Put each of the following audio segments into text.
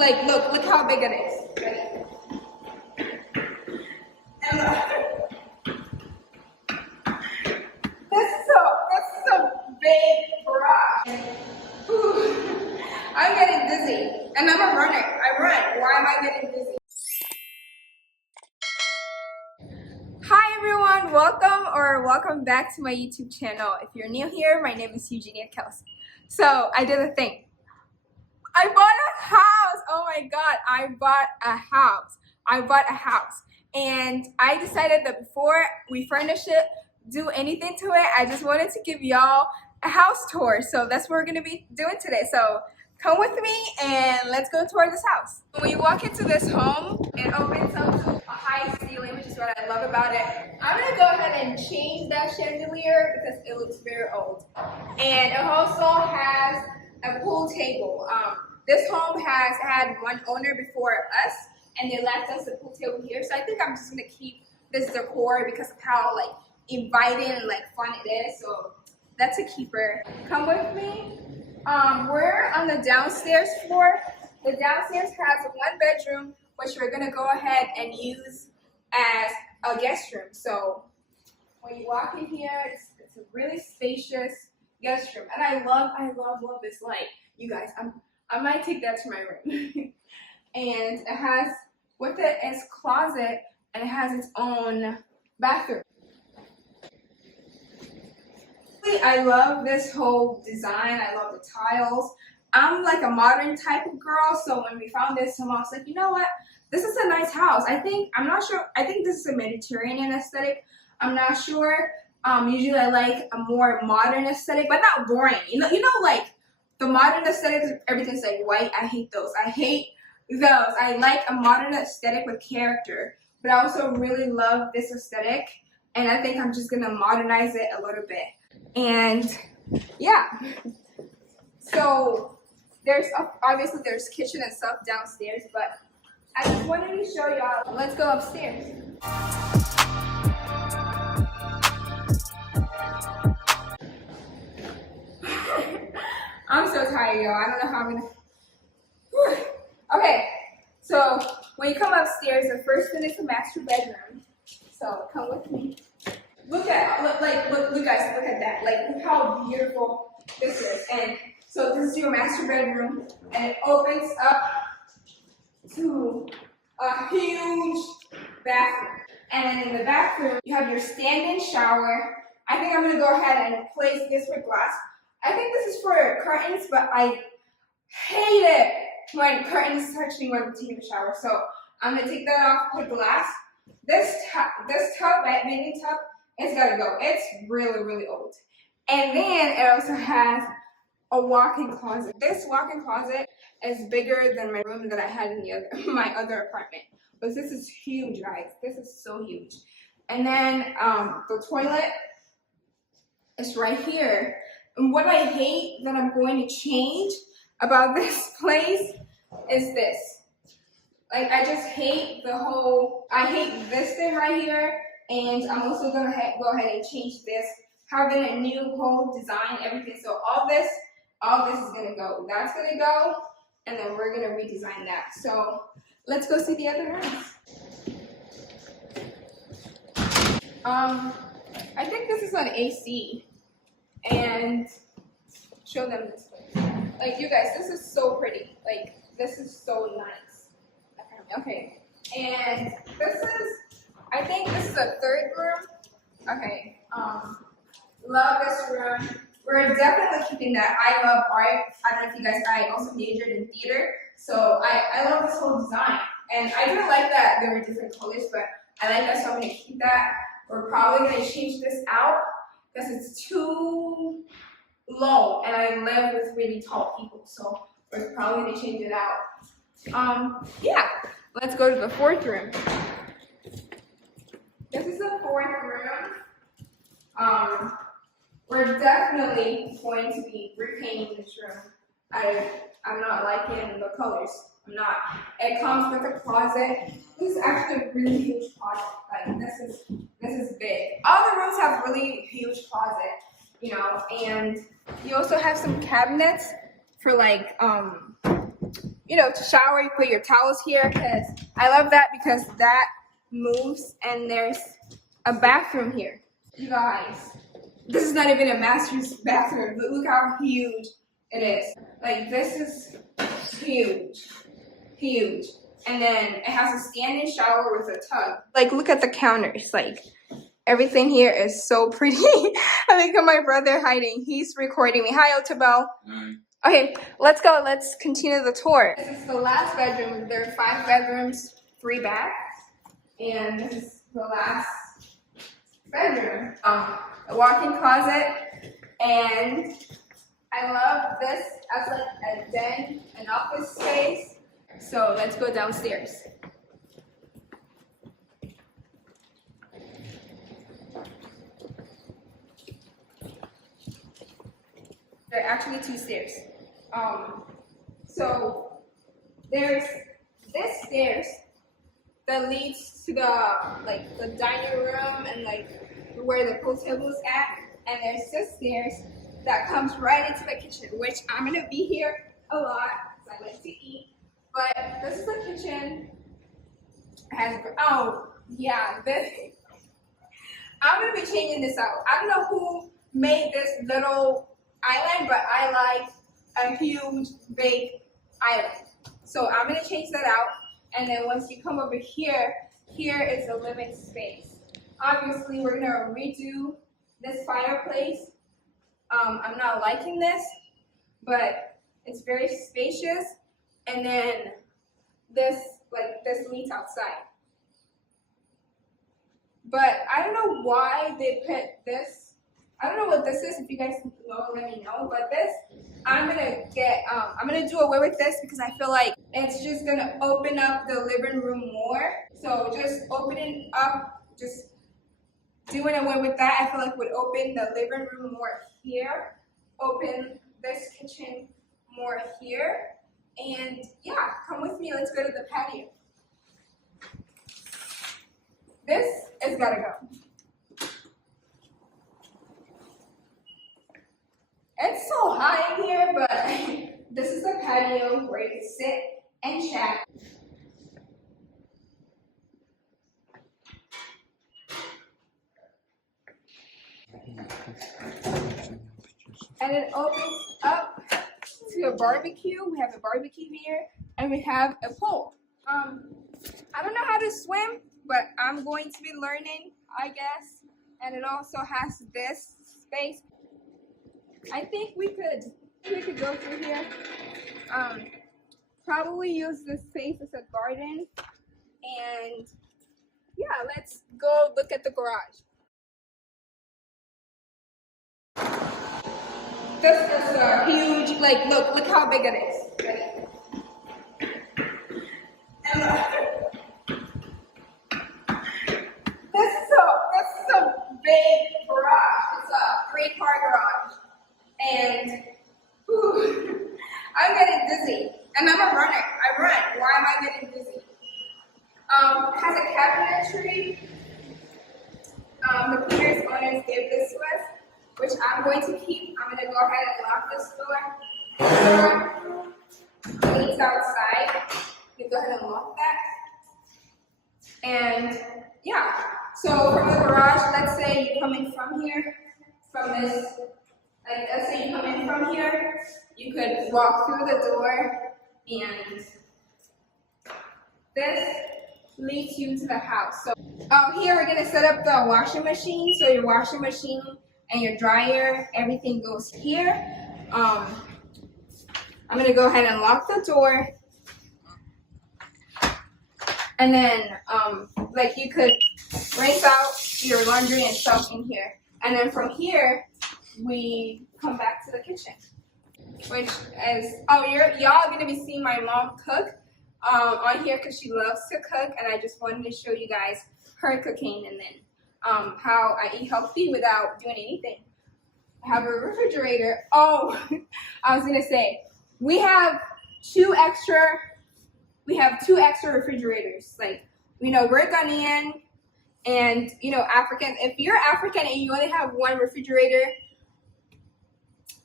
Like, look how big it is. Ready? And this is a big garage. Ooh, I'm getting dizzy, and I'm a runner. I run. Why am I getting dizzy? Hi everyone, welcome back to my YouTube channel. If you're new here, my name is Eugenia Kelsey. So I did a thing. I bought a house. Oh my god, I bought a house. And I decided that before we furnish it, do anything to it, I just wanted to give y'all a house tour. So that's what we're gonna be doing today. So come with me and let's go tour this house. When you walk into this home, it opens up to a high ceiling, which is what I love about it. I'm gonna go ahead and change that chandelier because it looks very old. And it also has a pool table. This home has had one owner before us, and they left us a pool table here. So I think I'm just gonna keep this decor because of how like inviting and like fun it is. So that's a keeper. Come with me. We're on the downstairs floor. The downstairs has one bedroom, which we're gonna go ahead and use as a guest room. So when you walk in here, it's a really spacious guest room, and I love this light. You guys, I might take that to my room. And it has, with it is closet, and it has its own bathroom. I love this whole design. I love the tiles. I'm like a modern type of girl, so when we found this home, I was like, you know what? This is a nice house. I'm not sure. I think this is a Mediterranean aesthetic. I'm not sure. Usually I like a more modern aesthetic, but not boring. You know, like the modern aesthetics, everything's like white. I hate those. I like a modern aesthetic with character, but I also really love this aesthetic, and I think I'm just gonna modernize it a little bit. And yeah, so obviously there's kitchen and stuff downstairs, but I just wanted to show y'all. Let's go upstairs. I'm so tired, y'all. I don't know how I'm gonna. Okay, so when you come upstairs, the first thing is the master bedroom. So come with me. Look you guys, look at that. Like, look how beautiful this is. And so this is your master bedroom, and it opens up to a huge bathroom. And then in the bathroom, you have your stand-in shower. I think I'm gonna go ahead and place this with glass. I think this is for curtains, but I hate it when curtains touch me when I'm taking a shower. So I'm gonna take that off, put glass. This tub, that mini tub, it's gotta go. It's really, really old. And then it also has a walk-in closet. This walk-in closet is bigger than my room that I had in my other apartment. But this is huge, guys. This is so huge. And then the toilet is right here. And what I hate that I'm going to change about this place is this. Like, I just hate I hate this thing right here. And I'm also gonna go ahead and change this, having a new whole design, everything. So all this is gonna go. That's gonna go, and then we're gonna redesign that. So let's go see the other rooms. I think this is on AC, and show them this place. Like, you guys, this is so pretty. Like, this is so nice. Okay, and I think this is a third room. Okay, love this room. We're definitely keeping that. I love art. I don't know if you guys, I also majored in theater, so I love this whole design. And I didn't like that there were different colors, but I like that, so I'm gonna keep that. We're probably gonna change this out because it's too low, and I live with really tall people, so we're probably gonna change it out. Yeah, let's go to the fourth room. This is the fourth room. We're definitely going to be repainting this room. I'm not liking the colors. I'm not. It comes with a closet. This is actually a really huge closet. Like, this is big. All the rooms have really huge closet, you know, and you also have some cabinets for like you know, to shower, you put your towels here, because I love that because that moves, and there's a bathroom here. You guys, this is not even a master's bathroom, but look how huge it is. Like, this is huge, huge. And then it has a stand-in shower with a tub. Like, look at the counters. Like, everything here is so pretty. I think of my brother hiding. He's recording me. Hi, Otabel. Okay, let's go. Let's continue the tour. This is the last bedroom. There are 5 bedrooms, 3 baths. And this is the last bedroom. A walk-in closet. And I love this as like a den, an office space. So let's go downstairs. There are actually 2 stairs. So there's this stairs that leads to the dining room and like where the pool table is at, and there's this stairs that comes right into the kitchen, which I'm gonna be here a lot because I like to eat. But this is the kitchen. It has, oh yeah, this. I'm gonna be changing this out. I don't know who made this little island, but I like a huge, big island. So I'm gonna change that out. And then once you come over here, here is the living space. Obviously, we're gonna redo this fireplace. I'm not liking this, but it's very spacious. And then this leads outside. But I don't know why they put this. I don't know what this is. If you guys know, let me know. But this, I'm gonna do away with this because I feel like it's just gonna open up the living room more. So just opening up, just doing away with that, I feel like would open the living room more here, open this kitchen more here, and yeah, come with me. Let's go to the patio. This is gotta go. It's so high in here, but this is the patio where you can sit and chat. And it opens up to a barbecue. We have a barbecue here, and we have a pool. I don't know how to swim, but I'm going to be learning, I guess. And it also has this space. I think we could go through here. Probably use this space as a garden. And yeah, let's go look at the garage. This is a huge, like, look how big it is. Ready? And this is a big garage. It's a 3-car garage. And whew, I'm getting dizzy. And I'm a runner. I run. Why am I getting dizzy? It has a cabinetry. The previous owners gave this to us, which I'm going to keep. I'm going to go ahead and lock this door. The door leads outside. You go ahead and lock that. And yeah, so from the garage, let's say you come in from here, from this, like let's say you come in from here, you could walk through the door, and this leads you to the house. So here we're gonna set up the washing machine. So your washing machine and your dryer, everything goes here. I'm gonna go ahead and lock the door. And then like you could rinse out your laundry and stuff in here. And then from here, we come back to the kitchen, which is, y'all gonna be seeing my mom cook on here because she loves to cook, and I just wanted to show you guys her cooking, and then how I eat healthy without doing anything. I have a refrigerator. Oh, I was gonna say, we have 2 extra refrigerators. Like, you know, we're Ghanaian, and you know, African. If you're African and you only have 1 refrigerator,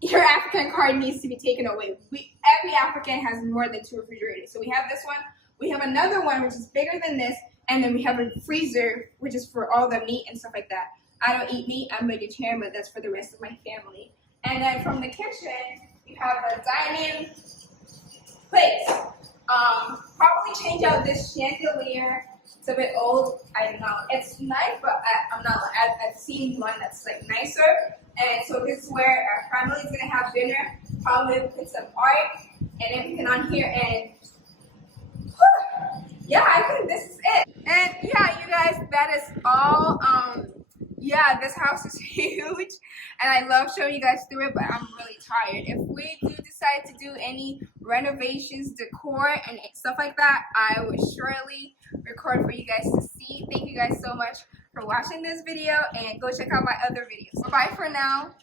your African card needs to be taken away. Every African has more than 2 refrigerators. So we have this one, we have another one which is bigger than this, and then we have a freezer which is for all the meat and stuff like that. I don't eat meat, I'm vegetarian, but that's for the rest of my family. And then from the kitchen, you have a dining place. Probably change out this chandelier. It's a bit old, I don't know. It's nice, but I'm not. I've seen one that's like nicer. And so this is where our family is gonna have dinner. Probably put some art and everything on here. And yeah, I think this is it. And yeah, you guys, that is all. Yeah, this house is huge, and I love showing you guys through it, but I'm really tired. If we do decide to do any renovations, decor, and stuff like that, I will surely record for you guys to see. Thank you guys so much for watching this video, and go check out my other videos. Bye for now.